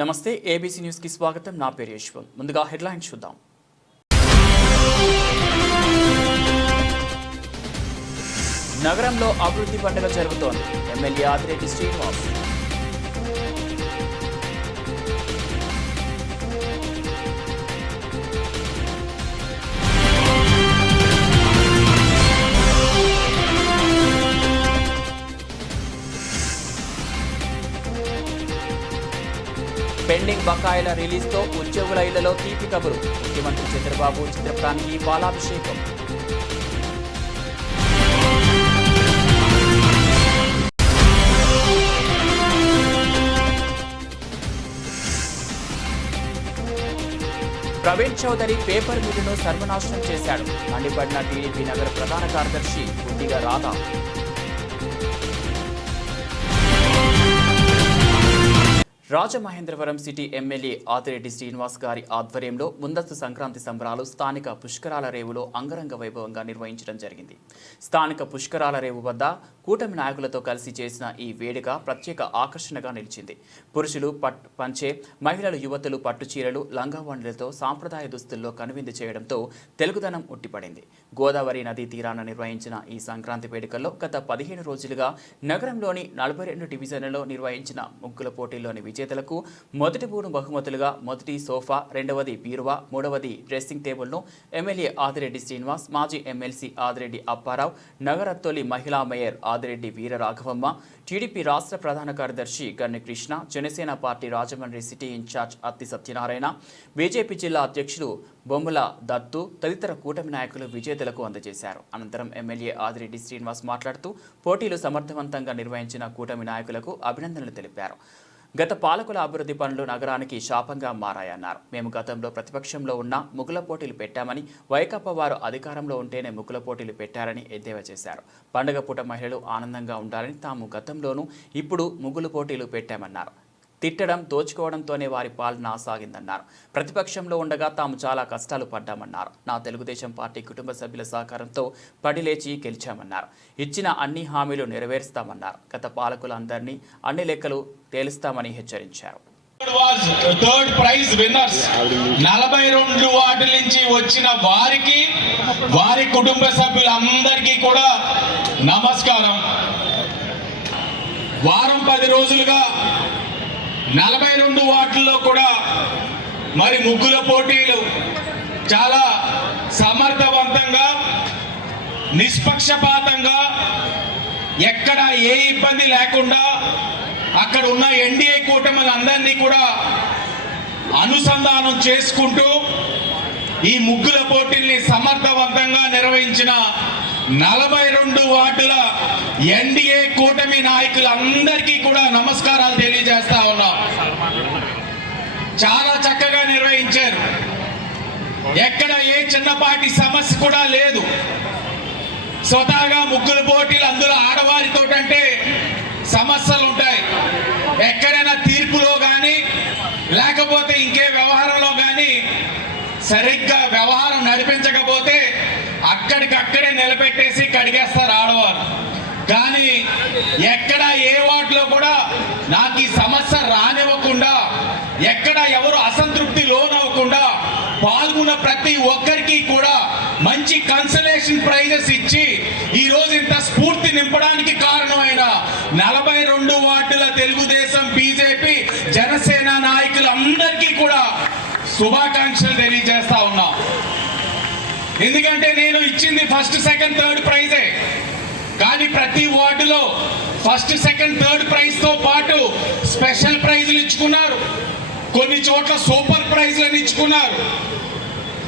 నమస్తే ABC news కి స్వాగతం. నా పేరు యశ్వంత్. ముందుగా హెడ్లైన్స్ చూద్దాం. నగరంలో అభివృద్ధి పండుగ జరుగుతోంది. ఎమ్మెల్యే ఆదిరెడ్డి శ్రీనివాస్. పెండింగ్ బకాయిల రిలీజ్తో ఉద్యోగుల ఇళ్లలో తీపి కబురు. ముఖ్యమంత్రి చంద్రబాబు చిత్రపటానికి పాలాభిషేకం. ప్రవీణ్ చౌదరి పేపర్ మిల్లును సర్వనాశనం చేశాడు. మండిపడిన టీడీపీ నగర ప్రధాన కార్యదర్శి గుడ్డిగా రాధా. రాజమహేంద్రవరం సిటీ ఎమ్మెల్యే ఆదిరెడ్డి శ్రీనివాస్ గారి ఆధ్వర్యంలో ముందస్తు సంక్రాంతి సంబరాలు స్థానిక పుష్కరాల రేవులో అంగరంగ వైభవంగా నిర్వహించడం జరిగింది. స్థానిక పుష్కరాల రేవు వద్ద కూటమి నాయకులతో కలిసి చేసిన ఈ వేడుక ప్రత్యేక ఆకర్షణగా నిలిచింది. పురుషులు పంచే, మహిళలు యువతులు పట్టుచీరలు, లంగావణులతో సాంప్రదాయ దుస్తుల్లో కనువిందు చేయడంతో తెలుగుదనం ఉట్టిపడింది. గోదావరి నదీ తీరాన నిర్వహించిన ఈ సంక్రాంతి వేడుకల్లో గత 15 రోజులుగా నగరంలోని 42 డివిజన్లలో నిర్వహించిన ముగ్గుల పోటీల్లోని విజేతలకు మొదటి 3 బహుమతులుగా మొదటి సోఫా, రెండవది బీరువా, మూడవది డ్రెస్సింగ్ టేబుల్ను ఎమ్మెల్యే ఆదిరెడ్డి శ్రీనివాస్, మాజీ ఎమ్మెల్సీ ఆదిరెడ్డి అప్పారావు, నగర తొలి మహిళా మేయర్ ఆదిరెడ్డి వీరరాఘవమ్మ, టీడీపీ రాష్ట్ర ప్రధాన కార్యదర్శి Ganni Krishna, Janasena party Rajahmundry city in-charge Atti Satyanarayana, BJP జిల్లా అధ్యక్షులు బొమ్మల దత్తు తదితర కూటమి నాయకులు విజేతలకు అందజేశారు. అనంతరం ఎమ్మెల్యే ఆదిరెడ్డి శ్రీనివాస్ మాట్లాడుతూ పోటీలు సమర్థవంతంగా నిర్వహించిన కూటమి నాయకులకు అభినందనలు తెలిపారు. గత పాలకుల అభివృద్ధి పనులు నగరానికి శాపంగా మారాయన్నారు. మేము గతంలో ప్రతిపక్షంలో ఉన్న ముగ్గుల పోటీలు పెట్టామని, వైకాపా వారు అధికారంలో ఉంటేనే ముగ్గుల పోటీలు పెట్టారని ఎద్దేవా చేశారు. పండుగ పూట మహిళలు ఆనందంగా ఉండాలని తాము గతంలోనూ ఇప్పుడు ముగ్గుల పోటీలు పెట్టామన్నారు. తిట్టడం, దోచుకోవడంతోనే వారి పాలన సాగిందన్నారు. ప్రతిపక్షంలో ఉండగా తాము చాలా కష్టాలు పడ్డామన్నారు. నా తెలుగుదేశం పార్టీ కుటుంబ సభ్యుల సహకారంతో పడిలేచి గెలిచామన్నారు. ఇచ్చిన అన్ని హామీలు నెరవేరుస్తామన్నారు. గత పాలకులందరినీ అన్ని లెక్కలు తేలుస్తామని హెచ్చరించారు. 42 వార్డుల నుంచి వచ్చిన వారికి, వారి కుటుంబ సభ్యులందరికీ కూడా నమస్కారం. వారం 10 రోజులుగా 42 వార్డుల్లో కూడా మరి ముగ్గుల పోటీలు చాలా సమర్థవంతంగా, నిష్పక్షపాతంగా, ఎక్కడ ఏ ఇబ్బంది లేకుండా అక్కడ ఉన్న ఎన్డీఏ కూటమిలందరినీ కూడా అనుసంధానం చేసుకుంటూ ఈ ముగ్గుల పోటీల్ని సమర్థవంతంగా నిర్వహించిన 42 వార్డుల ఎన్డీఏ కూటమి నాయకులందరికీ కూడా నమస్కారాలు తెలియజేస్తా ఉన్నాం. చాలా చక్కగా నిర్వహించారు. ఎక్కడ ఏ చిన్నపాటి సమస్య కూడా లేదు. స్వతహాగా ముగ్గుల పోటీలు అందులో ఆడవారితో అంటే సమస్యలు ఉంటాయి. ఎక్కడైనా తీర్పులో కానీ లేకపోతే ఇంకే వ్యవహారంలో కానీ సరిగ్గా వ్యవహారం నడిపించకపోతే అక్కడికక్కడే నిలబెట్టేసి కడిగేస్తారు ఆడవారు. కానీ ఎక్కడ ఏ వార్డులో కూడా నాకు ఈ సమస్య రానివ్వకుండా, ఎక్కడ ఎవరు అసంతృప్తి లోనవ్వకుండా పాల్గొన్న ప్రతి ఒక్కరికి కూడా మంచి కన్సలేషన్ ప్రైజెస్ ఇచ్చి ఈ రోజు ఇంత స్ఫూర్తి నింపడానికి కారణమైన 42 వార్డుల తెలుగుదేశం, బీజేపీ, జనసేన నాయకులందరికీ కూడా శుభాకాంక్షలు తెలియజేస్తా ఉన్నాం. ఎందుకంటే నేను ఇచ్చింది ఫస్ట్, సెకండ్, థర్డ్ ప్రైజే. కానీ ప్రతి వార్డులో ఫస్ట్, సెకండ్, థర్డ్ ప్రైజ్ తో పాటు స్పెషల్ ప్రైజులు ఇచ్చుకున్నారు. కొన్ని చోట్ల సూపర్ ప్రైజ్లను ఇచ్చుకున్నారు.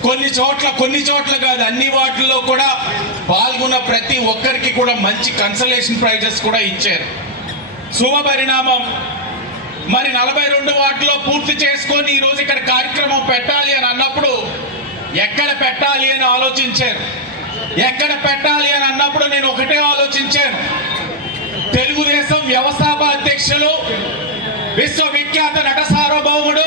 కొన్ని చోట్ల కాదు, అన్ని వార్డుల్లో కూడా పాల్గొన్న ప్రతి ఒక్కరికి కూడా మంచి కన్సలేషన్ ప్రైజెస్ కూడా ఇచ్చారు. శుభ పరిణామం. మరి 42 వార్డులో పూర్తి చేసుకొని ఈరోజు ఇక్కడ కార్యక్రమం పెట్టాలి అని అన్నప్పుడు ఎక్కడ పెట్టాలి అని ఆలోచించారు. ఎక్కడ పెట్టాలి అని అన్నప్పుడు నేను ఒకటే ఆలోచించాను. తెలుగుదేశం వ్యవస్థాపక అధ్యక్షులు, విశ్వవిఖ్యాత నట సార్వభౌముడు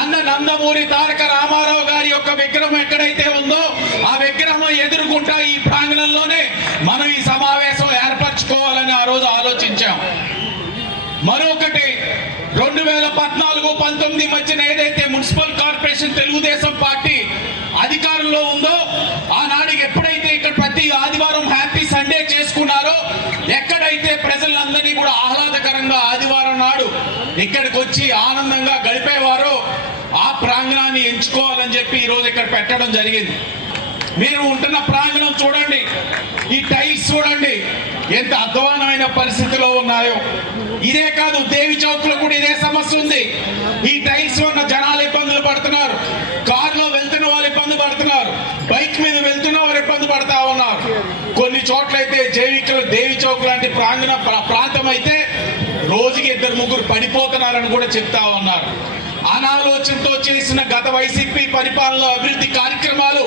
అన్న నందమూరి తారక రామారావు గారి యొక్క విగ్రహం ఎక్కడైతే ఉందో ఆ విగ్రహం ఎదుర్కొంటా ఈ ప్రాంగణంలోనే మనం ఈ సమావేశం ఏర్పరచుకోవాలని ఆ రోజు ఆలోచించాం. మరొకటి, 2014-19 మధ్యన ఏదైతే మున్సిపల్ కార్పొరేషన్ తెలుగుదేశం పార్టీ అధికారంలో ఉందో ఆనాడు ఎప్పుడైతే ఇక్కడ ప్రతి ఆదివారం హ్యాపీ సండే చేసుకున్నారో, ఎక్కడైతే ప్రజలందరినీ కూడా ఆహ్లాదకరంగా ఆదివారం నాడు ఇక్కడికి వచ్చి ఆనందంగా గడిపేవారో ఆ ప్రాంగణాన్ని ఎంచుకోవాలని చెప్పి ఈరోజు ఇక్కడ పెట్టడం జరిగింది. మీరు ఉంటున్న ప్రాంగణం చూడండి, ఈ టైల్స్ చూడండి ఎంత అధ్వానమైన పరిస్థితిలో ఉన్నాయో. ఇదే కాదు, దేవి చౌక్ లో కూడా ఇదే సమస్య ఉంది. ఈ టైల్స్ వల్ల జనాలు ఇబ్బందులు పడుతున్నారు, కారులో వెళ్తున్న వాళ్ళు ఇబ్బంది పడుతున్నారు, బైక్ మీద వెళ్తున్న వాళ్ళు ఇబ్బంది పడతా ఉన్నారు. కొన్ని చోట్లయితే దేవి చౌక్ లాంటి ప్రాంతం అయితే రోజుకి 2-3 పడిపోతున్నారని కూడా చెప్తా ఉన్నారు. అనాలోచనతో చేసిన గత వైసీపీ పరిపాలనలో అభివృద్ధి కార్యక్రమాలు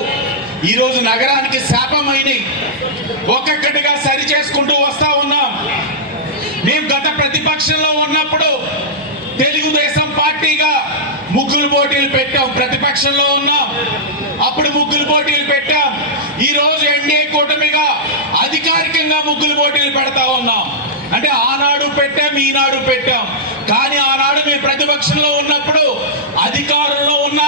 ఈరోజు నగరానికి శాపమైనవి. ఒక్కొక్కటిగా సరి చేసుకుంటూ వస్తా ఉన్నాం. మేము గత ప్రతిపక్షంలో ఉన్నప్పుడు తెలుగుదేశం పార్టీగా ముగ్గులు పోటీలు పెట్టాం, ప్రతిపక్షంలో ఉన్నాం, అప్పుడు ముగ్గులు పోటీలు పెట్టాం. ఈ రోజు ఎన్డీఏ కూటమిగా అధికారికంగా ముగ్గులు పోటీలు పెడతా ఉన్నాం. అంటే ఆనాడు పెట్టాం, ఈనాడు పెట్టాం. కానీ ఆనాడు మేము ప్రతిపక్షంలో ఉన్నప్పుడు అధికారంలో ఉన్న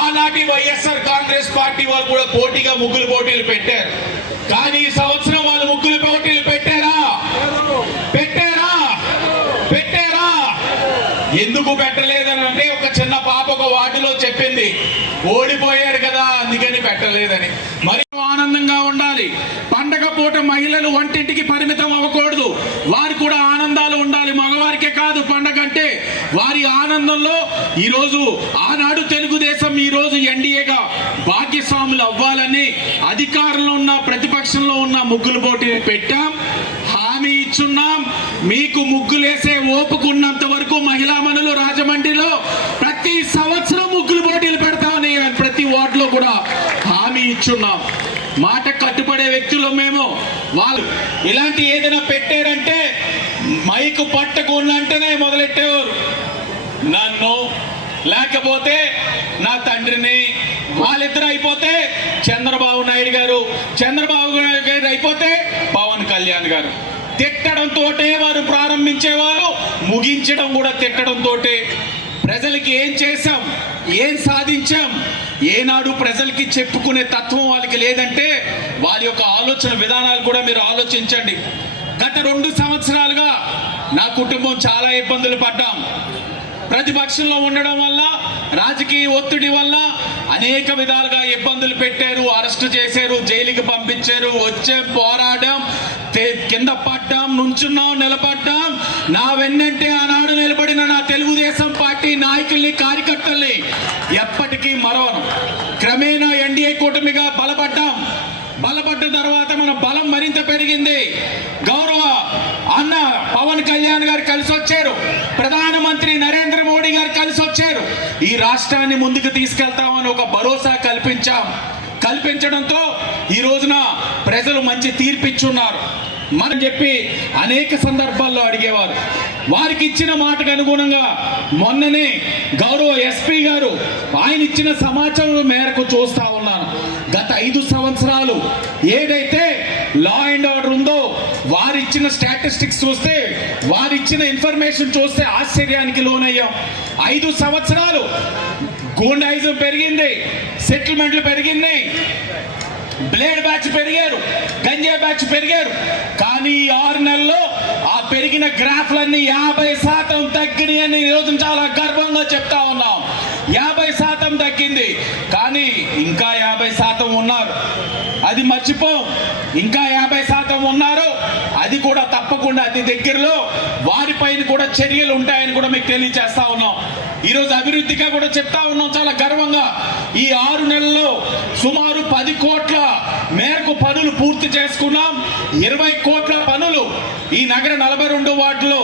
ఆనాటి వైఎస్ఆర్ కాంగ్రెస్ పార్టీ వాళ్ళు కూడా పోటీగా ముగ్గులు పోటీలు పెట్టారు. కానీ ఈ సంవత్సరం వాళ్ళు ముగ్గులు పోటీలు పెట్టారా? ఎందుకు పెట్టలేదని అంటే ఒక చిన్న పాప ఒక వార్డులో చెప్పింది, ఓడిపోయారు కదా అందుకని పెట్టలేదని. మరి ఆనందంగా ఉండాలి. పండగ పూట మహిళలు వంటింటికి పరిమితం అవ్వకూడదు, వారికి కూడా ఆనందాలు ఉండాలి. మగవారికే కాదు పండగ అంటే. వారి ఆనందంలో ఈరోజు ఆనాడు తెలుగుదేశం ఈరోజు ఎన్డీఏగా భాగ్యస్వాములు అవ్వాలని అధికారంలో ఉన్న ప్రతిపక్షంలో ఉన్న ముగ్గులు పోటీ పెట్టాం, హామీ ఇచ్చున్నాం. మీకు ముగ్గులేసే ఓపుకున్నంత వరకు మహిళా మనులు రాజమండ్రిలో ప్రతి సంవత్సరం ముగ్గులు పోటీలు పెడతామని ప్రతి వార్డులో కూడా హామీ ఇచ్చున్నాం. మాట కట్టుబడే వ్యక్తులు మేము. వాళ్ళు ఇలాంటి ఏదైనా పెట్టారంటే మైకు పట్టకున్నంటేనే మొదలెట్టేవారు. నన్ను లేకపోతే నా తండ్రిని, వాళ్ళిద్దరు అయిపోతే చంద్రబాబు నాయుడు గారు, చంద్రబాబు నాయుడు గారు అయిపోతే పవన్ కళ్యాణ్ గారు. తిట్టడంతో వారు ప్రారంభించేవారు, ముగించడం కూడా తిట్టడంతో. ప్రజలకి ఏం చేశాం, ఏం సాధించాం, ఏనాడు ప్రజలకి చెప్పుకునే తత్వం వాళ్ళకి లేదంటే వారి యొక్క ఆలోచన విధానాలు కూడా మీరు ఆలోచించండి. గత 2 సంవత్సరాలుగా నా కుటుంబం చాలా ఇబ్బందులు పడ్డాం. ప్రతిపక్షంలో ఉండడం వల్ల, రాజకీయ ఒత్తిడి వల్ల అనేక విధాలుగా ఇబ్బందులు పెట్టారు, అరెస్టు చేశారు, జైలుకి పంపించారు. వచ్చే పోరాటం, కింద పడ్డాం, నుంచున్నాం, నిలబడ్డాం. నా వెన్నంటే ఆనాడు నిలబడిన నా తెలుగుదేశం పార్టీ నాయకుల్ని, కార్యకర్తల్ని ఎప్పటికీ మరవను. క్రమేణా ఎన్డీఏ కూటమిగా బలపడ్డాం. బలపడ్డ తర్వాత మన బలం మరింత పెరిగింది. గౌరవ అన్న పవన్ కళ్యాణ్ గారు కలిసి వచ్చారు, ప్రధానమంత్రి నరేంద్ర మోడీ గారు కలిసి వచ్చారు. ఈ రాష్ట్రాన్ని ముందుకు తీసుకెళ్తామని ఒక భరోసా కల్పించడంతో ఈ రోజున ప్రజలు మంచి తీర్పిచ్చున్నారు. మనం చెప్పి అనేక సందర్భాల్లో అడిగేవారు. వారికి ఇచ్చిన మాటకు అనుగుణంగా మొన్ననే గౌరవ ఎస్పీ గారు ఆయన ఇచ్చిన సమాచారం మేరకు చూస్తా ఉన్నాను. గత 5 సంవత్సరాలు ఏదైతే లా అండ్ ఆర్డర్ ఉందో వారిచ్చిన స్టాటిస్టిక్స్ చూస్తే, వారిచ్చిన ఇన్ఫర్మేషన్ చూస్తే ఆశ్చర్యానికి లోనయ్యాం. 5 సంవత్సరాలు గూండాయిజం పెరిగింది, సెటిల్మెంట్లు పెరిగింది, బ్లేడ్ బ్యాచ్ పెరిగారు, గంజా బ్యాచ్ పెరిగారు. కానీ 6 నెలల్లో ఆ పెరిగిన గ్రాఫ్లన్నీ 50% తగ్గినాయి అని ఈరోజు చాలా గర్వంగా చెప్తా ఉన్నాం. 50% తగ్గింది. కానీ ఇంకా 50% ఉన్నారు, అది మర్చిపోం. ఇంకా 50% ఉన్నారు, అది కూడా తప్పకుండా అతి దగ్గరలో వారిపైన కూడా చర్యలు ఉంటాయని కూడా మీకు తెలియజేస్తా ఉన్నాం. ఈరోజు అభివృద్ధిగా కూడా చెప్తా ఉన్నాం చాలా గర్వంగా. ఈ 6 నెలల్లో సుమారు 10 కోట్ల మేరకు పనులు పూర్తి చేసుకున్నాం. 20 కోట్ల పనులు ఈ నగర 42 వార్డులో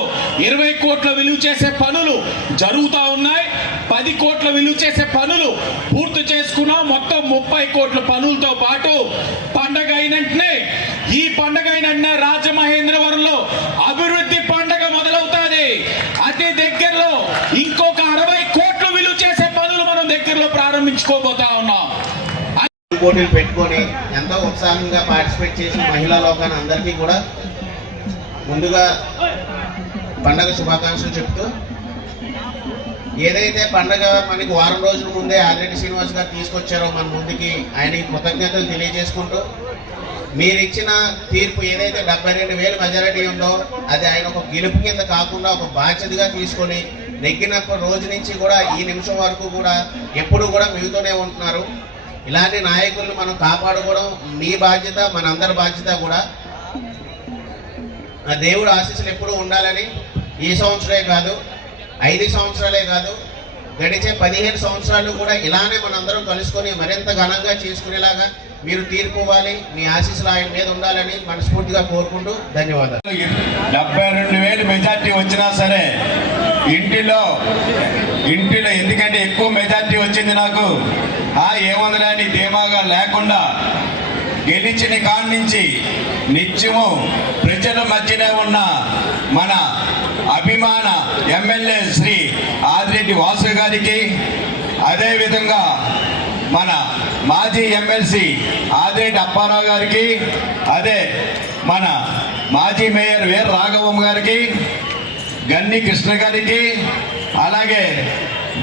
20 కోట్ల విలువ చేసే పనులు జరుగుతూ ఉన్నాయి. 10 కోట్ల విలువ చేసే పనులు పూర్తి చేసుకున్నాం. మొత్తం 30 కోట్ల పనులతో పాటు పండగ అయినంటనే, ఈ పండగ అయినంటనే రాజమహేంద్రవరంలో అభివృద్ధి పండగ మొదలవుతుంది. అతి దగ్గరలో ఇంకొక 60 కోట్ల విలువ చేసే పనులు మనం దగ్గరలో ప్రారంభించుకోబోతా ఉన్నాం. పోటీలు పెట్టుకొని ఎంతో ఉత్సాహంగా పార్టిసిపేట్ చేసిన మహిళా లోకాన్ని అందరికీ కూడా ముందుగా పండగ శుభాకాంక్షలు చెప్తూ, ఏదైతే పండగ మనకి వారం రోజుల ముందే ఆదిరెడ్డి శ్రీనివాస్ గారు తీసుకొచ్చారో మన ముందుకి ఆయనకి కృతజ్ఞతలు తెలియజేసుకుంటూ మీరు ఇచ్చిన తీర్పు ఏదైతే 72,000 మెజారిటీ ఉందో అది ఆయన ఒక గెలుపు కింద కాకుండా ఒక బాధ్యతగా తీసుకొని నెగ్గినప్పటి రోజు నుంచి కూడా ఈ నిమిషం వరకు కూడా ఎప్పుడు కూడా మీతోనే ఉంటున్నారు. ఇలాంటి నాయకులను మనం కాపాడుకోవడం మీ బాధ్యత, మనందరి బాధ్యత కూడా. ఆ దేవుడు ఆశీస్సులు ఎప్పుడూ ఉండాలని ఈ సంవత్సరమే కాదు, 5 సంవత్సరాలే కాదు, గడిచే 15 సంవత్సరాలు కూడా ఇలానే మనందరం కలుసుకొని మరింత ఘనంగా చేసుకునేలాగా మీరు తీర్పు ఇవ్వాలి. మీ ఆశీస్సులు ఆయన మీద ఉండాలని మనస్ఫూర్తిగా కోరుకుంటూ ధన్యవాదాలు. 72,000 మెజార్టీ వచ్చినా సరే ఇంటిలో ఎందుకంటే ఎక్కువ మెజార్టీ వచ్చింది నాకు, ఏముందని ధీమాగా లేకుండా గెలిచిన కాడి నుంచి నిత్యము ప్రజల మధ్యనే ఉన్న మన అభిమాన ఎమ్మెల్యే శ్రీ ఆదిరెడ్డి వాసు గారికి, అదేవిధంగా మన మాజీ ఎమ్మెల్సీ ఆదిరెడ్డి అప్పారావు గారికి, అదే మన మాజీ మేయర్ వీర రాఘవం గారికి, గన్ని కృష్ణ గారికి, అలాగే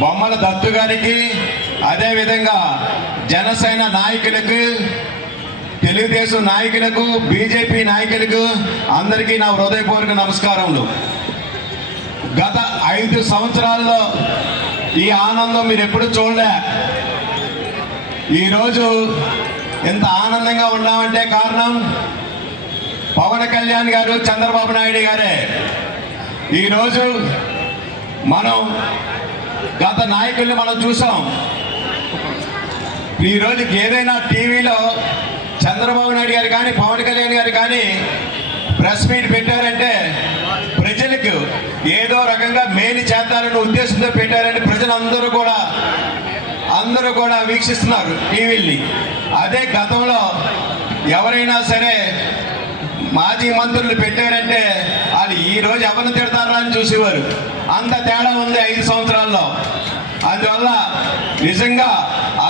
బొమ్మల దత్తు గారికి, అదేవిధంగా జనసేన నాయకులకు, తెలుగుదేశం నాయకులకు, బీజేపీ నాయకులకు అందరికీ నా హృదయపూర్వక నమస్కారములు. గత 5 సంవత్సరాల్లో ఈ ఆనందం మీరు ఎప్పుడు చూడలే. ఈరోజు ఎంత ఆనందంగా ఉన్నామంటే కారణం పవన్ కళ్యాణ్ గారు, చంద్రబాబు నాయుడు గారే. ఈరోజు మనం గత నాయకుల్ని మనం చూసాం. ఈరోజు ఏదైనా టీవీలో చంద్రబాబు నాయుడు గారు కానీ పవన్ కళ్యాణ్ గారు కానీ ప్రెస్ మీట్ పెట్టారంటే ప్రజలకు ఏదో రకంగా మేలు చేస్తారనే ఉద్దేశంతో పెట్టారని ప్రజలందరూ కూడా వీక్షిస్తున్నారు టీవీల్ని. అదే గతంలో ఎవరైనా సరే మాజీ మంత్రులు పెట్టారంటే వాళ్ళు ఈరోజు ఎవరిని తిడతారా అని చూసేవారు. అంత తేడా ఉంది 5 సంవత్సరాల్లో. అందువల్ల నిజంగా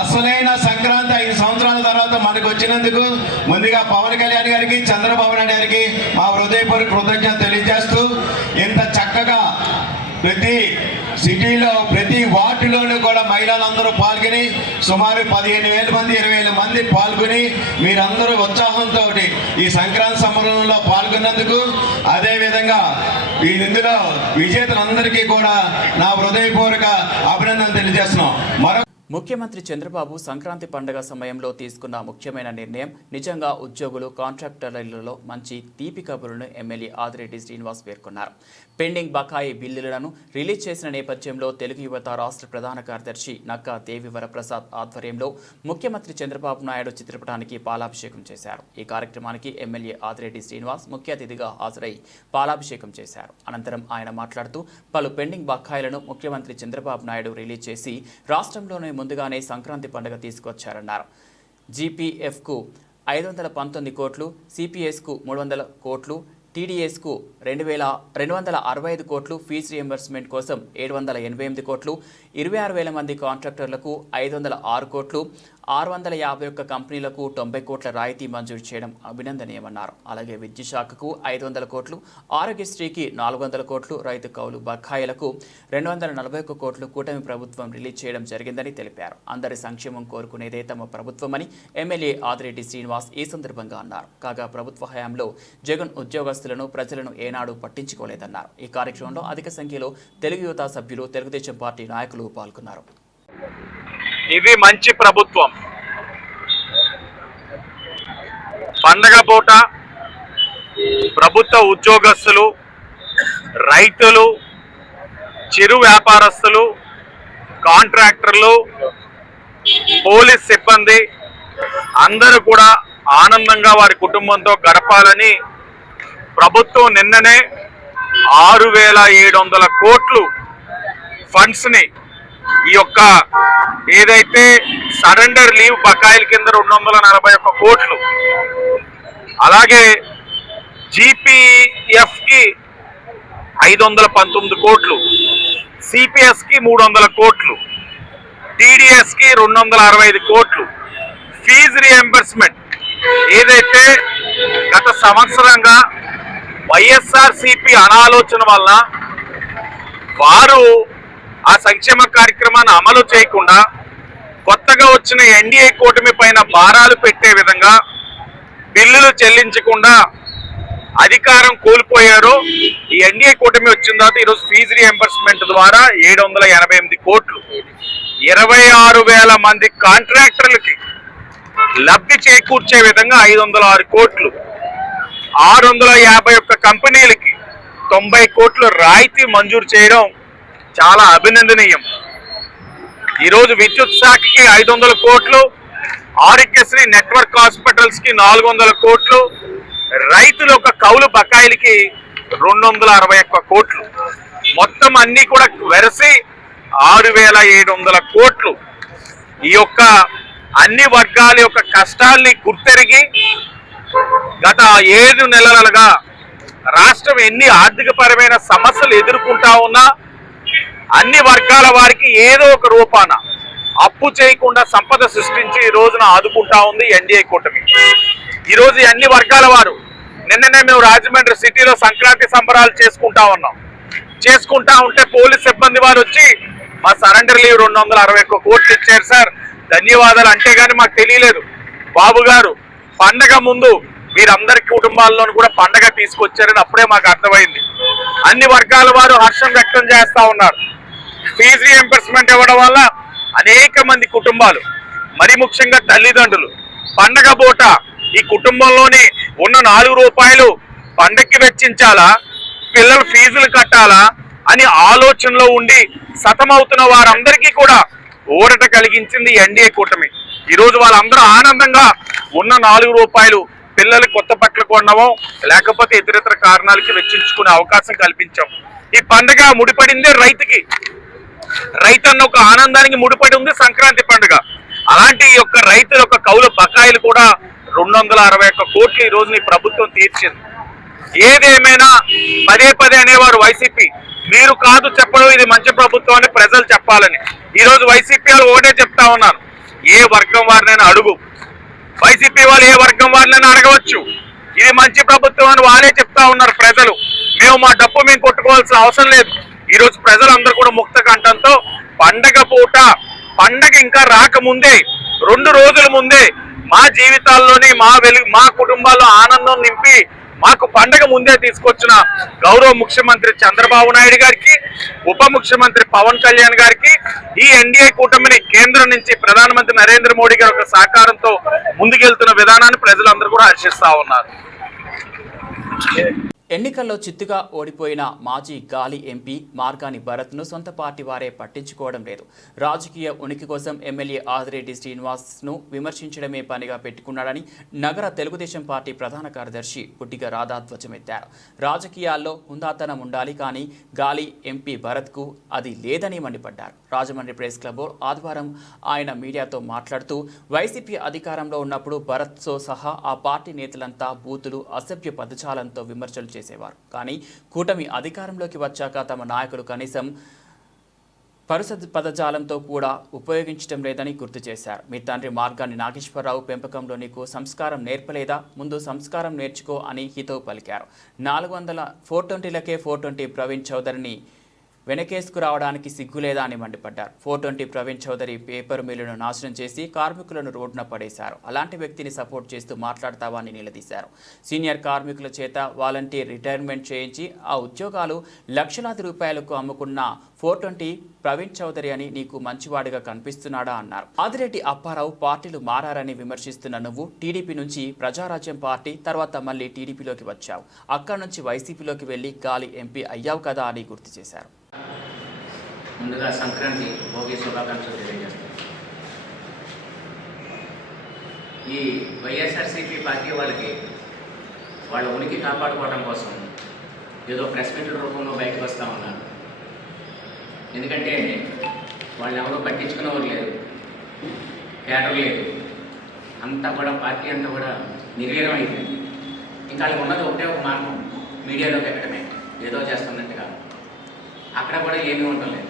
అసలైన సంక్రాంతి 5 సంవత్సరాల తర్వాత మనకు వచ్చినందుకు ముందుగా పవన్ కళ్యాణ్ గారికి, చంద్రబాబు నాయుడు గారికి మా హృదయపూర్వక కృతజ్ఞతలు తెలియజేస్తూ, ఇంత చక్కగా ప్రతి సిటీలో ప్రతి వార్డులోనూ కూడా మహిళలందరూ పాల్గొని సుమారు 15,000 మంది 20,000 మంది పాల్గొని మీరందరూ ఉత్సాహంతో ఈ సంక్రాంతి సంబరంలో పాల్గొన్నందుకు, అదేవిధంగా ఇందులో విజేతలందరికీ కూడా నా హృదయపూర్వక అభినందనలు తెలియజేస్తున్నాం. ముఖ్యమంత్రి చంద్రబాబు సంక్రాంతి పండుగ సమయంలో తీసుకున్న ముఖ్యమైన నిర్ణయం నిజంగా ఉద్యోగులు, కాంట్రాక్టర్లలో మంచి తీపి కబురును ఎమ్మెల్యే ఆదిరెడ్డి శ్రీనివాస్ పేర్కొన్నారు. పెండింగ్ బకాయి బిల్లులను రిలీజ్ చేసిన నేపథ్యంలో తెలుగు యువత రాష్ట్ర ప్రధాన కార్యదర్శి నక్కా దేవివర ప్రసాద్ ఆధ్వర్యంలో ముఖ్యమంత్రి చంద్రబాబు నాయుడు చిత్రపటానికి పాలాభిషేకం చేశారు. ఈ కార్యక్రమానికి ఎమ్మెల్యే ఆదిరెడ్డి శ్రీనివాస్ ముఖ్య అతిథిగా హాజరై పాలాభిషేకం చేశారు. అనంతరం ఆయన మాట్లాడుతూ పలు పెండింగ్ బకాయిలను ముఖ్యమంత్రి చంద్రబాబు నాయుడు రిలీజ్ చేసి రాష్ట్రంలోనే ముందుగానే సంక్రాంతి పండుగ తీసుకొచ్చారన్నారు. జీపీఎఫ్కు 519 కోట్లు, సిపిఎస్కు 300 కోట్లు, టీడీఎస్కు 2,265 కోట్లు, ఫీజు రియంబర్స్మెంట్ కోసం 788 కోట్లు, 26,000 మంది కాంట్రాక్టర్లకు 506 కోట్లు, 651 కంపెనీలకు 90 కోట్ల రాయితీ మంజూరు చేయడం అభినందనీయమన్నారు. అలాగే విద్యుత్ శాఖకు 500 కోట్లు, ఆరోగ్యశ్రీకి 400 కోట్లు, రైతు కౌలు బకాయిలకు 241 కోట్లు కూటమి ప్రభుత్వం రిలీజ్ చేయడం జరిగిందని తెలిపారు. అందరి సంక్షేమం కోరుకునేదే తమ ప్రభుత్వమని ఎమ్మెల్యే ఆదిరెడ్డి శ్రీనివాస్ ఈ సందర్భంగా అన్నారు. కాగా ప్రభుత్వ హయాంలో జగన్ ఉద్యోగస్తులను, ప్రజలను ఏనాడు పట్టించుకోలేదన్నారు. ఈ కార్యక్రమంలో అధిక సంఖ్యలో తెలుగు యువత సభ్యులు, తెలుగుదేశం పార్టీ నాయకులు పాల్గొన్నారు. ఇది మంచి ప్రభుత్వం. పండగ పూట ప్రభుత్వ ఉద్యోగస్తులు, రైతులు, చిరు వ్యాపారస్తులు, కాంట్రాక్టర్లు, పోలీస్ సిబ్బంది అందరూ కూడా ఆనందంగా వారి కుటుంబంతో గడపాలని ప్రభుత్వం నిన్ననే 6,700 కోట్లు ఫండ్స్ని ఈ యొక్క ఏదైతే సరెండర్ లీవ్ బకాయిల కింద 241 కోట్లు, అలాగే జీపీఎఫ్కి 519 కోట్లు, సిపిఎస్కి 300 కోట్లు, టీడీఎస్కి 265 కోట్లు, ఫీజు రియంబర్స్మెంట్ ఏదైతే గత సంవత్సరంగా వైఎస్ఆర్సిపి అనాలోచన వల్ల వారు ఆ సంక్షేమ కార్యక్రమాన్ని అమలు చేయకుండా కొత్తగా వచ్చిన ఎన్డీఏ కూటమి పైన భారాలు పెట్టే విధంగా బిల్లులు చెల్లించకుండా అధికారం కోల్పోయారో ఈ ఎన్డీఏ కూటమి వచ్చిన తర్వాత ఈరోజు ఫీజు రియంబర్స్మెంట్ ద్వారా 788 కోట్లు 26,000 మంది కాంట్రాక్టర్లకి లబ్ధి చేకూర్చే విధంగా 506 కోట్లు 651 కంపెనీలకి 90 కోట్లు రాయితీ మంజూరు చేయడం చాలా అభినందనీయం. ఈరోజు విద్యుత్ శాఖకి 500 కోట్లు, ఆరోగ్యశ్రీ నెట్వర్క్ హాస్పిటల్స్ కి 400 కోట్లు, రైతుల యొక్క కౌలు బకాయిలకి 261 కోట్లు, మొత్తం అన్ని కూడా వెరసి 6,700 కోట్లు. ఈ యొక్క అన్ని వర్గాల యొక్క కష్టాల్ని గుర్తెరిగి గత 7 నెలలుగా రాష్ట్రం ఎన్ని ఆర్థికపరమైన సమస్యలు ఎదుర్కొంటా ఉన్నా అన్ని వర్గాల వారికి ఏదో ఒక రూపాన అప్పు చేయకుండా సంపద సృష్టించి ఈ రోజున ఆదుకుంటా ఉంది ఎన్డీఏ కూటమి. ఈరోజు అన్ని వర్గాల వారు నిన్ననే మేము రాజమండ్రి సిటీలో సంక్రాంతి సంబరాలు చేసుకుంటా ఉంటే పోలీస్ సిబ్బంది వారు వచ్చి మా సరెండర్ లీవ్ 261 కోట్లు ఇచ్చారు సార్, ధన్యవాదాలు అంటే గానీ మాకు తెలియలేదు. బాబు గారు పండగ ముందు వీరందరి కుటుంబాల్లోనూ కూడా పండగ తీసుకొచ్చారని అప్పుడే మాకు అర్థమైంది. అన్ని వర్గాల వారు హర్షం వ్యక్తం చేస్తా ఉన్నారు. ఫీజు రియంబర్స్మెంట్ ఇవ్వడం వల్ల అనేక మంది కుటుంబాలు, మరి ముఖ్యంగా తల్లిదండ్రులు పండగ పూట ఈ కుటుంబంలోని ఉన్న 4 రూపాయలు పండగకి వెచ్చించాలా, పిల్లల ఫీజులు కట్టాలా అని ఆలోచనలో ఉండి సతమవుతున్న వారందరికీ కూడా ఊరట కలిగించింది ఎన్డీఏ కూటమి. ఈరోజు వాళ్ళందరూ ఆనందంగా ఉన్న 4 రూపాయలు పిల్లలు కొత్త బట్టలు కొనడమో లేకపోతే ఇతరితర కారణాలకి వెచ్చించుకునే అవకాశం కల్పించాం. ఈ పండుగ ముడిపడిందే రైతుకి, రైతన్న ఒక ఆనందానికి ముడిపడి ఉంది సంక్రాంతి పండుగ. అలాంటి ఈ యొక్క రైతుల యొక్క కౌలు బకాయిలు కూడా 261 కోట్లు ఈ రోజున ఈ ప్రభుత్వం తీర్చింది. ఏదేమైనా పదే అనేవారు వైసీపీ, మీరు కాదు చెప్పడం ఇది మంచి ప్రభుత్వం అని ప్రజలు చెప్పాలని. ఈ రోజు వైసీపీ వాళ్ళు ఒకటే చెప్తా ఉన్నారు, ఏ వర్గం వారినైనా అడుగు, వైసీపీ వాళ్ళు ఏ వర్గం వారినైనా అడగవచ్చు, ఇది మంచి ప్రభుత్వం అని వాళ్ళే చెప్తా ఉన్నారు. ప్రజలు మేము మా డబ్బు మేము కొట్టుకోవాల్సిన అవసరం లేదు. ఈ రోజు ప్రజలందరూ కూడా ముక్త కంఠంతో పండగ పూట, పండగ ఇంకా రాకముందే 2 రోజుల ముందే మా జీవితాల్లోని మా కుటుంబాల్లో ఆనందం నింపి మాకు పండగ ముందే తీసుకొచ్చిన గౌరవ ముఖ్యమంత్రి చంద్రబాబు నాయుడు గారికి, ఉప ముఖ్యమంత్రి పవన్ కళ్యాణ్ గారికి, ఈ ఎన్డీఏ కూటమిని కేంద్రం నుంచి ప్రధానమంత్రి నరేంద్ర మోడీ గారి యొక్క సహకారంతో ముందుకెళ్తున్న విధానాన్ని ప్రజలందరూ కూడా హర్షిస్తా ఉన్నారు. ఎన్నికల్లో చిత్తుగా ఓడిపోయిన మాజీ గాలి ఎంపీ మార్గాని భరత్ను సొంత పార్టీ వారే పట్టించుకోవడం లేదు. రాజకీయ ఉనికి కోసం ఎమ్మెల్యే ఆదిరెడ్డి శ్రీనివాస్ను విమర్శించడమే పనిగా పెట్టుకున్నాడని నగర తెలుగుదేశం పార్టీ ప్రధాన కార్యదర్శి పుట్టిగ రాధా ధ్వజమెత్తారు. రాజకీయాల్లో హుందాతనం ఉండాలి, కానీ గాలి ఎంపీ భరత్కు అది లేదని మండిపడ్డారు. రాజమండ్రి ప్రెస్ క్లబ్లో ఆదివారం ఆయన మీడియాతో మాట్లాడుతూ వైసీపీ అధికారంలో ఉన్నప్పుడు భరత్తో సహా ఆ పార్టీ నేతలంతా బూతులు, అసభ్య పదజాలంతో విమర్శలు చేసేవారు. కానీ కూటమి అధికారంలోకి వచ్చాక తమ నాయకులు కనీసం పరుష పదజాలంతో కూడా ఉపయోగించడం లేదని గుర్తు చేశారు. మీ తండ్రి మార్గాని నాగేశ్వరరావు పెంపకంలో నీకు సంస్కారం నేర్పలేదా? ముందు సంస్కారం నేర్చుకో అని హితవు పలికారు. 400 420లకే 420 ప్రవీణ్ చౌదరిని వెనకేసుకురావడానికి సిగ్గులేదా అని మండిపడ్డారు. 420 ప్రవీణ్ చౌదరి పేపర్ మిల్లును నాశనం చేసి కార్మికులను రోడ్డున పడేశారు. అలాంటి వ్యక్తిని సపోర్ట్ చేస్తూ మాట్లాడతావా అని నిలదీశారు. సీనియర్ కార్మికుల చేత వాలంటీర్ రిటైర్మెంట్ చేయించి ఆ ఉద్యోగాలు లక్షలాది రూపాయలకు అమ్ముకున్న 420 ప్రవీణ్ చౌదరి అని నీకు మంచివాడిగా కనిపిస్తున్నాడా అన్నారు. ఆదిరెడ్డి అప్పారావు పార్టీలు మారారని విమర్శిస్తున్న నువ్వు టీడీపీ నుంచి ప్రజారాజ్యం పార్టీ, తర్వాత మళ్ళీ టీడీపీలోకి వచ్చావు. అక్కడి నుంచి వైసీపీలోకి వెళ్ళి గాలి ఎంపీ అయ్యావు కదా అని గుర్తు చేశారు. ముందుగా సంక్రాంతి భోగి శుభాకాంక్షలు తెలియజేస్తాను. ఈ వైఎస్ఆర్సీపీ పార్టీ వాళ్ళకి వాళ్ళ ఉనికి కాపాడుకోవడం కోసం ఏదో ప్రెస్ మీట్ల రూపంలో బయటకు వస్తూ ఉన్నారు. ఎందుకంటే వాళ్ళు ఎవరో పట్టించుకునేవారు లేదు, కేటర్ లేదు, అంతా కూడా పార్టీ అంతా కూడా నిర్వీర్యం అయిపోయింది. ఇంకా వాళ్ళకి ఉన్నది ఒకటే ఒక మార్గం, మీడియాలో పెట్టడమే, ఏదో చేస్తున్నట్టుగా. అక్కడ కూడా ఏమీ ఉండలేదు.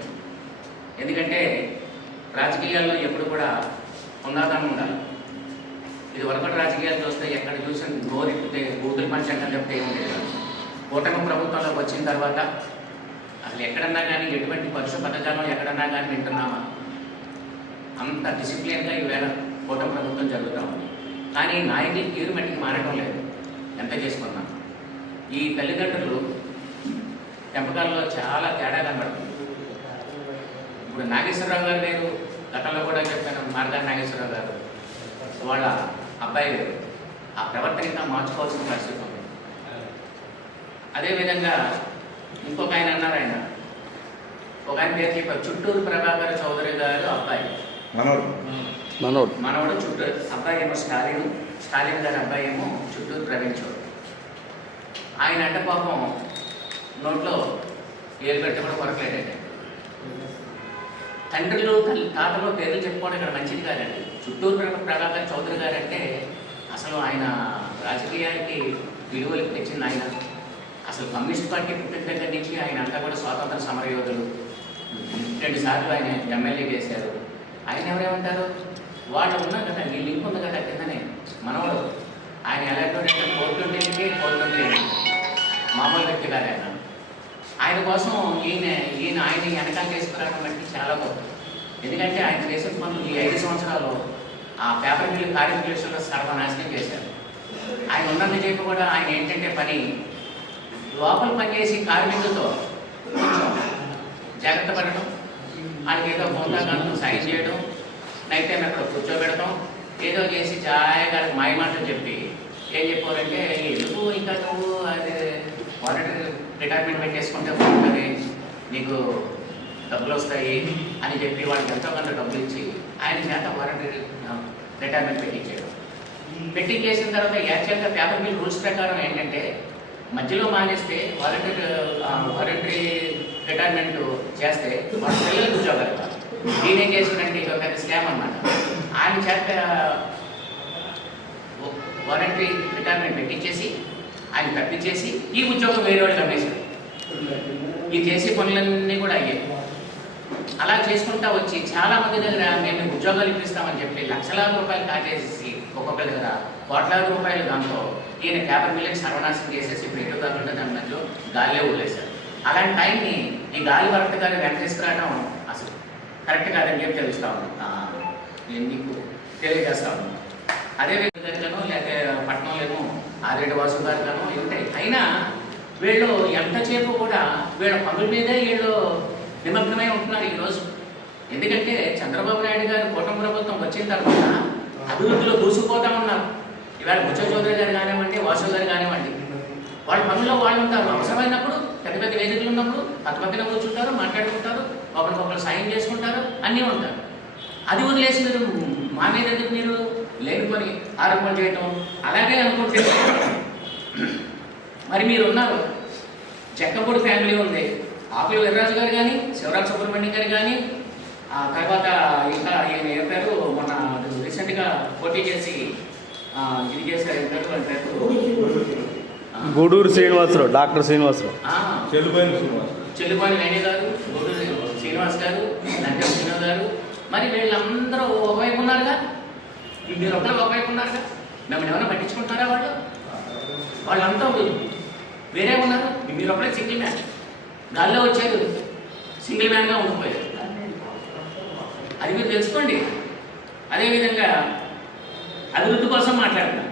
ఎందుకంటే రాజకీయాల్లో ఎప్పుడు కూడా హుందాతనం ఉండాలి. ఇది వరకటి రాజకీయాలు చూస్తే ఎక్కడ చూసిన నోరిప్పితే బూతులు పంచండి చెప్తే ఏముండేది. కూటమి ప్రభుత్వంలోకి వచ్చిన తర్వాత అసలు ఎక్కడన్నా కానీ ఎటువంటి పరుష పదజాలం ఎక్కడన్నా కానీ వింటున్నామా? అంత డిసిప్లిన్గా ఈవేళ కూటమి ప్రభుత్వం జరుగుతూ ఉంది. కానీ నాయకులు తీరు మట్టికి మారడం లేదు. ఎంత చేసుకున్నాం ఈ తల్లిదండ్రులు పెంపకాల్లో చాలా తేడా కనబడుతుంది. ఇప్పుడు నాగేశ్వరరావు గారు నేను గతంలో కూడా చెప్పాను, మార్గారి నాగేశ్వరరావు గారు వాళ్ళ అబ్బాయి గారు ఆ ప్రవర్తన ఇంకా మార్చుకోవాల్సిన పరిస్థితి ఉంది. అదేవిధంగా ఇంకొక ఆయన అన్నారు, ఒక ఆయన పేరు చెప్పారు, చుట్టూరు ప్రభాకర్ చౌదరి గారు అబ్బాయి మనవడు చుట్టూరు అబ్బాయి ఏమో స్టాలిన్ గారి అబ్బాయి ఏమో చుట్టూరు ప్రవీణ్ చౌదరి. ఆయన అంటే పాపం నోట్లో ఏలు పెట్టి కూడా కొరకలేదండి. తండ్రులు తాతలు పేర్లు చెప్పుకోవడం ఇక్కడ మంచిది కాదండి. చుట్టూరు ప్రభాకర్ చౌదరి గారు అంటే అసలు ఆయన రాజకీయానికి విలువలకు తెచ్చింది ఆయన. అసలు కమ్యూనిస్ట్ పార్టీ పుట్టిన దగ్గర నుంచి ఆయన అంతా కూడా స్వాతంత్ర సమరయోధులు. 2 సార్లు ఆయన ఎమ్మెల్యే చేశారు. ఆయన ఎవరేమంటారు, వాళ్ళు ఉన్నారు కదా, ఈ లింక్ ఉంది కదా కిందనే మనవడు. ఆయన ఎలాంటి కోర్టుంటే మామూలు వ్యక్తి కాదు ఆయన. ఆయన కోసం ఆయన వెనకాల చేసుకురావడం బట్టి చాలా గొప్ప. ఎందుకంటే ఆయన చేసిన పనులు ఈ 5 సంవత్సరాలు ఆ పేపర్ మిల్లు కార్మికుల విషయంలో సర్వనాశనం చేశారు. ఆయన ఉన్నంత చెప్పి కూడా ఆయన ఏంటంటే పని లోపల పనిచేసి కార్మికులతో కొంచెం జాగ్రత్త పడడం, ఆయనకి ఏదో పొందాకాలను సాయం చేయడం, నైట్ టైం అక్కడ కూర్చోబెడతాం, ఏదో చేసి ఛాయగారికి మాయమాటలు చెప్పి ఏం చెప్పారంటే ఎందుకు ఇంకా నువ్వు అది వాలంటరీ రిటైర్మెంట్ పెట్టేసుకుంటే బాగుంటుంది, నీకు డబ్బులు వస్తాయి అని చెప్పి వాళ్ళకి ఎంతో కొంత డబ్బులు ఇచ్చి ఆయన చేత వాలంటరీ రిటైర్మెంట్ పెట్టించేసిన తర్వాత యాక్చువల్గా పేపర్ మిల్ రూల్స్ ప్రకారం ఏంటంటే మధ్యలో మానేస్తే వాలంటరీ రిటైర్మెంట్ చేస్తే వాళ్ళ పిల్లలకు ఉద్యోగాలు ఇవ్వాలి. నేనేం చేసినంటే ఇది ఒక పెద్ద స్కామ్ అన్నమాట. ఆయన చేత వాలంటరీ రిటైర్మెంట్ పెట్టించేసి ఆయన తప్పించేసి ఈ ఉద్యోగం వేరే వాళ్ళకి అమ్మేశారు. ఈ చేసే పనులన్నీ కూడా అయ్యాయి. అలా చేసుకుంటా వచ్చి చాలామంది దగ్గర మేము ఉద్యోగాలు ఇప్పిస్తామని చెప్పి లక్షలాది రూపాయలు కాజేసి ఒక్కొక్కరి దగ్గర కోట్లాది రూపాయలు దాంతో ఈయన పేపర్ మిల్లని సర్వనాశనం చేసేసి ఇప్పుడు ఎటు కాకుండా దాని మధ్యలో గాలిలో వదిలేశారు. అలాంటి టైంని ఈ గాలి భరత గారిని వెంట తీసుకురావడం అసలు కరెక్ట్ కాదని చెప్పి తెలుస్తా ఉన్నాను, నేను నీకు తెలియజేస్తా ఉన్నాను. అదేవిధంగానో లేకపోతే పట్టణంలోనో ఆదిరెడ్డి వాసు గారిగానో ఉంటాయి. అయినా వీళ్ళు ఎంతసేపు కూడా వీళ్ళ పనుల మీదే వీళ్ళు నిమగ్నమై ఉంటున్నారు ఈరోజు. ఎందుకంటే చంద్రబాబు నాయుడు గారు కూటమి ప్రభుత్వం వచ్చిన తర్వాత అభివృద్ధిలో దూసుకుపోతా ఉన్నారు. ఇవాళ బుచ్చ చౌదరి గారు కానివ్వండి, వాసు గారు కానివ్వండి, వాళ్ళ పనుల్లో వాళ్ళు ఉంటారు. అవసరమైనప్పుడు పెద్ద పెద్ద వేదికలు ఉన్నప్పుడు పక్కన కూర్చుంటారు, మాట్లాడుకుంటారు, ఒకరికొకరు సాయం చేసుకుంటారు, అన్నీ ఉంటారు. అది వదిలేసి మీరు మా మీద ఎందుకు మీరు లేనిపోని ఆరోపణ చేయటం? అలాగే అనుకుంటే మరి మీరు ఉన్నారు, చెక్కపూడి ఫ్యామిలీ ఉంది, ఆకుల వీర్రాజు గారు కానీ, శివరాజ్ సుబ్రహ్మణ్యం గారు కానీ, ఆ తర్వాత ఇంకా ఈయన చెప్పారు మొన్న రీసెంట్గా పోటీ చేసి ఇది చేశారు, ఏంటారు వాళ్ళ పేరు గూడూరు శ్రీనివాసరావు, డాక్టర్ శ్రీనివాసరావు, చెల్లుబాని వేణి గారు, గూడూరు శ్రీనివాస్ గారు, లంకం శ్రీనివాస్ గారు. మరి వీళ్ళందరూ ఒకవైపు ఉన్నారుగా, మీరు ఒకరు ఒకవైపు ఉన్నారుగా. మిమ్మల్ని ఏమైనా పట్టించుకుంటున్నారా? వాళ్ళంతా వేరే ఉన్నారు. మీరు ఒకరే సింగిల్ మ్యాన్, గాల్లో వచ్చారు, సింగిల్ మ్యాన్గా ఉండిపోయారు. అది మీరు తెలుసుకోండి. అదేవిధంగా అభివృద్ధి కోసం మాట్లాడుతున్నాం.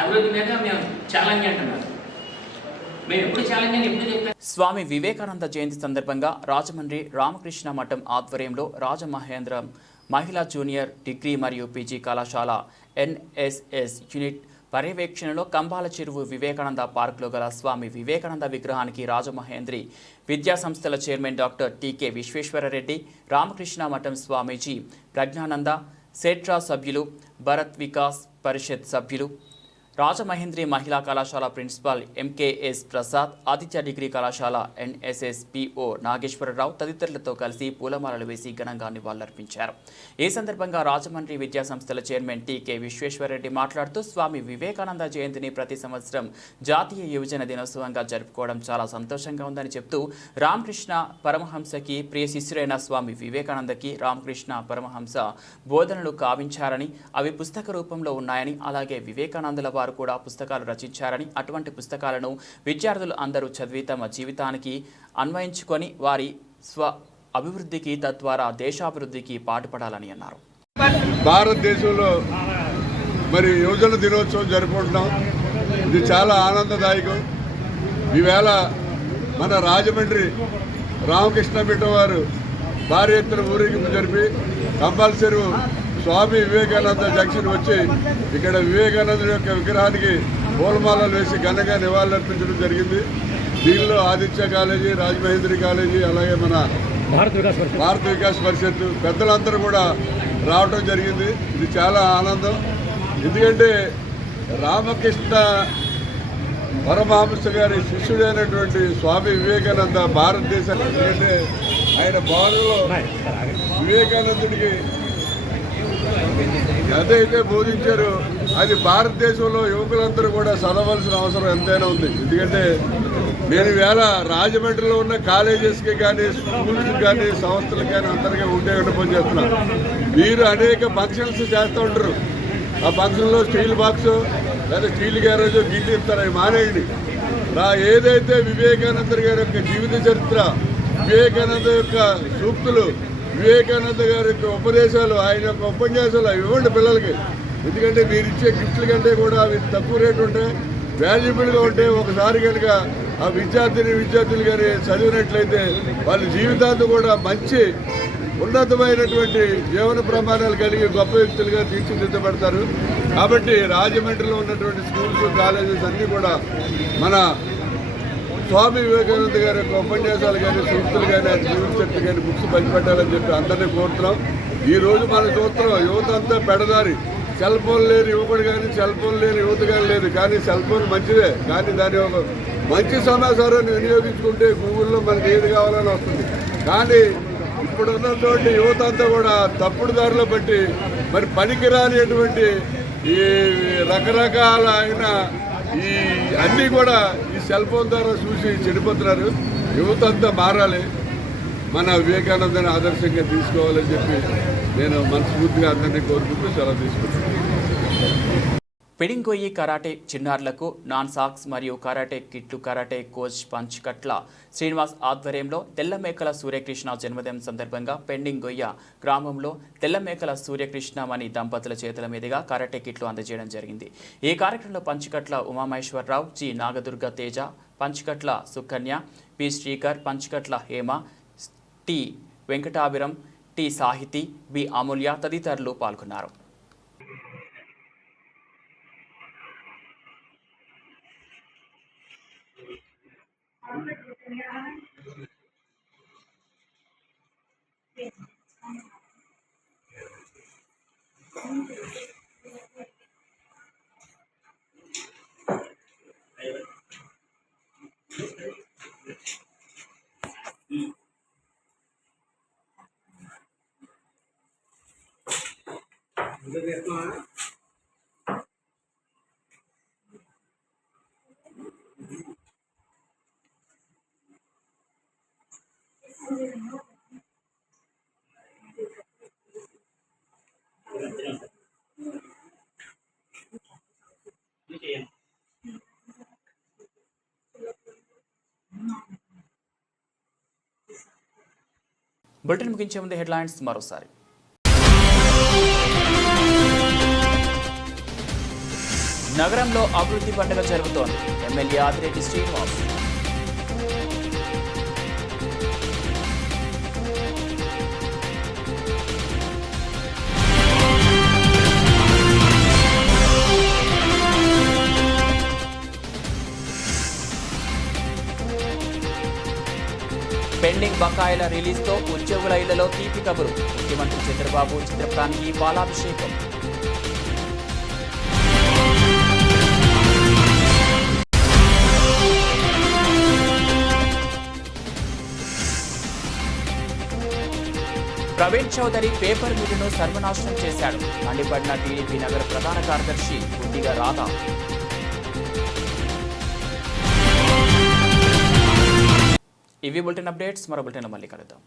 అభివృద్ధి మీద మేము ఛాలెంజ్ అంటున్నాం. మేము ఎప్పుడు ఛాలెంజ్ అని ఎప్పుడు చెప్తాం. స్వామి వివేకానంద జయంతి సందర్భంగా రాజమండ్రి రామకృష్ణ మఠం ఆధ్వర్యంలో రాజమహేంద్రం మహిళా జూనియర్ డిగ్రీ మరియు పీజీ కళాశాల ఎన్ఎస్ఎస్ యూనిట్ పర్యవేక్షణలో కంబాల చెరువు వివేకానంద పార్కులో గల స్వామి వివేకానంద విగ్రహానికి రాజమహేంద్రి విద్యా సంస్థల chairman doctor T K Visweswara Reddy, Ramakrishna Math Swamiji Praggnanandhaa, సెట్రా సభ్యులు, భరత్ వికాస్ పరిషత్ సభ్యులు, రాజమహేంద్రి మహిళా కళాశాల principal MKS Prasad, Aditya degree కళాశాల ఎన్ఎస్ఎస్ పిఓ నాగేశ్వరరావు తదితరులతో కలిసి పూలమాలలు వేసి ఘనంగా నివాళులర్పించారు. ఈ సందర్భంగా రాజమండ్రి విద్యా సంస్థల చైర్మన్ టీకే విశ్వేశ్వరరెడ్డి మాట్లాడుతూ స్వామి వివేకానంద జయంతిని ప్రతి సంవత్సరం జాతీయ యువజన దినోత్సవంగా జరుపుకోవడం చాలా సంతోషంగా ఉందని చెప్తూ రామకృష్ణ పరమహంసకి ప్రియ శిష్యురైన స్వామి వివేకానందకి రామకృష్ణ పరమహంస బోధనలు కావించారని, అవి పుస్తక రూపంలో ఉన్నాయని, అలాగే వివేకానందుల వారు కూడా పుస్తకాలు రచించారని, అటువంటి పుస్తకాలను విద్యార్థులు అందరూ చదివి తమ జీవితానికి అన్వయించుకొని వారి స్వ అభివృద్ధికి తద్వారా దేశాభివృద్ధికి పాటుపడాలని అన్నారు. భారతదేశంలో మరి యువజన దినోత్సవం జరుపుకుంటున్నాం. ఇది చాలా ఆనందదాయకం. ఈవేళ మన రాజమండ్రి రామకృష్ణ మిట్ట వారు భారీ ఎత్తున ఊరేగింపు జరిపి కంపల్సరీ స్వామి వివేకానంద జంక్షన్ వచ్చి ఇక్కడ వివేకానందుడి యొక్క విగ్రహానికి పూలమాలలు వేసి ఘనంగా నివాళులర్పించడం జరిగింది. దీనిలో ఆదిత్య కాలేజీ, రాజమహేంద్రి కాలేజీ, అలాగే మన భారత వికాస్ పరిషత్ పెద్దలందరూ కూడా రావడం జరిగింది. ఇది చాలా ఆనందం. ఎందుకంటే రామకృష్ణ పరమహంస గారి శిష్యుడైనటువంటి స్వామి వివేకానంద భారతదేశానికి, ఎందుకంటే ఆయన బాలులో వివేకానందుడికి ఏదైతే బోధించారో అది భారతదేశంలో యువకులందరూ కూడా చదవలసిన అవసరం ఎంతైనా ఉంది. ఎందుకంటే నేను వేళ రాజమండ్రిలో ఉన్న కాలేజెస్కి కానీ, స్కూల్స్కి కానీ, సంస్థలకు కానీ అందరికీ ఉంటే పనిచేస్తున్నాను. మీరు అనేక ఫంక్షన్స్ చేస్తూ ఉంటారు. ఆ ఫంక్షన్లో స్టీల్ బాక్స్ లేదా స్టీల్ గ్యారేజ్ గిడ్డి ఇస్తారు. అవి మానేయండి. ఏదైతే వివేకానంద గారి యొక్క జీవిత చరిత్ర, వివేకానంద యొక్క సూక్తులు, వివేకానంద గారి యొక్క ఉపదేశాలు, ఆయన యొక్క ఉపన్యాసాలు అవి ఇవ్వండి పిల్లలకి. ఎందుకంటే మీరు ఇచ్చే గిఫ్ట్ల కంటే కూడా అవి తక్కువ రేటు ఉంటాయి, వాల్యుబుల్గా ఉంటే ఒకసారి కనుక ఆ విద్యార్థులు కానీ చదివినట్లయితే వాళ్ళ జీవితాంతం కూడా మంచి ఉన్నతమైనటువంటి జీవన ప్రమాణాలు కలిగి గొప్ప వ్యక్తులుగా తీర్చిదిద్దబడతారు. కాబట్టి రాజమండ్రిలో ఉన్నటువంటి స్కూల్స్, కాలేజెస్ అన్నీ కూడా మన స్వామి వివేకానంద గారి యొక్క ఉపన్యాసాలు కానీ, సూక్తులు కానీ, ఆయన జీవిత చరిత్ర కానీ బుక్స్ పంచిపెట్టాలని చెప్పి అందరినీ కోరుతున్నాం. ఈరోజు మనం చూస్తున్నాం యువత అంతా పెడదారి. సెల్ ఫోన్ లేని యువకుడు కానీ, సెల్ ఫోన్ లేని యువత కానీ లేదు. కానీ సెల్ ఫోన్ మంచిదే, కానీ దాని ఒక మంచి సమాచారాన్ని వినియోగించుకుంటే గూగుల్లో మనకి ఏది కావాలని వస్తుంది. కానీ ఇప్పుడు ఉన్నటువంటి యువత అంతా కూడా తప్పుడు దారిలో బట్టి మరి పనికిరానిటువంటి ఈ రకరకాల అయిన ఈ అన్నీ కూడా ఈ సెల్ ఫోన్ ద్వారా చూసి చెడిపోతున్నారు. యువత అంతా మారాలి, మన వివేకానందని ఆదర్శంగా తీసుకోవాలని చెప్పి నేను మనస్ఫూర్తిగా అందరినీ కోరుకుంటూ సెలవు తీసుకుంటున్నాను. పెడింగొయ్యి కరాటే చిన్నారులకు నాన్ సాక్స్ మరియు కరాటే కిట్లు కరాటే కోచ్ పంచ్కట్ల శ్రీనివాస్ ఆధ్వర్యంలో తెల్లమేకల సూర్యకృష్ణ జన్మదినం సందర్భంగా పెండింగొయ్య గ్రామంలో తెల్లమేకల సూర్యకృష్ణమణి దంపతుల చేతుల మీదుగా కరాటే కిట్లు అందజేయడం జరిగింది. ఈ కార్యక్రమంలో Panchkatla Umamaheswararao, G Nagadurga Teja, Panchkatla Sukanya, P Srikar, Panchkatla Hema, T Venkatabhiram, T Sahiti, B Amulya తదితరులు పాల్గొన్నారు. బులెటిన్ ముగించే ముందు హెడ్లైన్స్ మరోసారి. నగరంలో అభివృద్ధి పండుగ జరుగుతోంది. ఎమ్మెల్యే ఆదిరెడ్డి శ్రీనివాస్. పెండింగ్ బకాయిల రిలీజ్తో ఉద్యోగుల ఇళ్లలో తీపి కబురు. ముఖ్యమంత్రి చంద్రబాబు చిత్రపటానికి పాలాభిషేకం. ప్రవీణ్ చౌదరి పేపర్ మిల్లును సర్వనాశనం చేశాడు. మండిపడిన టీడీపీ నగర ప్రధాన కార్యదర్శి గుడ్డిగా రాధా. ఇవి బులెటిన్ అప్డేట్స్. మరో బులెటిన్లో మళ్ళీ కలుద్దాం.